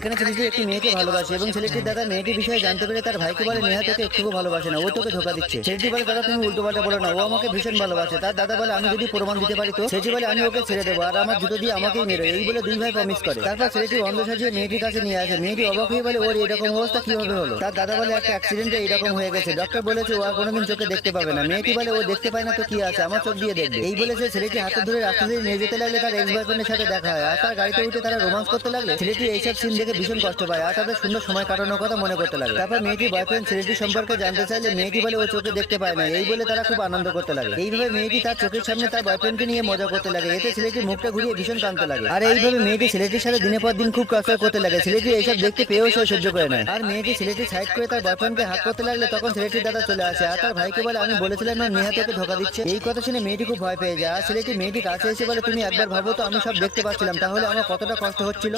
এখানে ছেলেটি একটি মেয়েকে ভালোবাসে এবং ছেলেটির দাদা মেয়েটির বিষয়ে জানতে পেরে তার ভাইকে বলে নেহা তোকে একটুকু ভালোবাসে না, ও তোকে ধোকা দিচ্ছে। ছেলেটি বলে দাদা তুমি উল্টো পাল্টা বলো না, ও আমাকে ভীষণ ভালোবাসে। তার দাদা বলে আমি যদি প্রমাণ দিতে পারি তো। ছেলেটি বলে আমি ওকে ছেড়ে দেবো আর আমার জুতো দিয়ে আমাকেই মেরো, এই বলে দুই ভাই প্রমিস করে। তারপর ছেলেটি অন্ধ সাজিয়ে মেয়েটির কাছে নিয়ে আসে। মেয়েটি অবাক হয়ে বলে ওর এরকম অবস্থা কিভাবে হলো। তার দাদা বলে একটা অ্যাক্সিডেন্টে এরকম হয়ে গেছে, ডক্টর বলেছে ও আর কোনোদিন চোখে দেখতে পাবে না। মেয়েটি বলে ও দেখতে পায় না তো কি আছে, আমার চোখ দিয়ে দেখবে। এই বলে ছেলেটি হাতে ধরে রাস্তা দিয়ে নিয়ে যেতে লাগলে তার এক্স বয়ফ্রেন্ডের সাথে দেখা হয় আর তার গাড়িতে উঠে তারা রোমান্স করতে লাগলে। ছেলেটি এইসব সিন দেখে ভীষণ কষ্ট পায় আর তাদের সুন্দর সময় কাটানোর কথা মনে করতে লাগে। তারপর মেয়েটির বয়ফ্রেন্ড ছেলেটি সম্পর্কে জানতে চাইলে মেয়েটি বলে ও চোখে দেখতে পায় না, এই বলে তারা খুব আনন্দ করতে লাগে। এইভাবে মেয়েটি তার চোখের সামনে তার বয়ফ্রেন্ডকে নিয়ে মজা করতে লাগে, এতে ছেলেটির মুখটা ঘুরিয়ে ভীষণ কাঁদতে লাগে। আর এইভাবে মেয়েটি ছেলেটির সাথে দিনের পর দিন খুব টর্চার করতে লাগে। ছেলেটি এইসব দেখতে পেয়েও সে সহ্য করে নেয় আর মেয়েটি ছেলেটি সাইড করে তার বয়ফ্রেন্ডকে হাত করতে লাগলে তখন ছেলেটির দাদা চলে আসে আর তার ভাইকে বলে আমি বলেছিলাম না নেহা তোকে ধোকা দিচ্ছে। এই কথা শুনে মেয়েটি খুব ভয় পেয়ে যায় আর ছেলেটি মেয়েটি কাছে এসে বলে তুমি একবার ভাবো তো আমি সব দেখতে পাচ্ছিলাম, তাহলে আমার কতটা কষ্ট হচ্ছিল।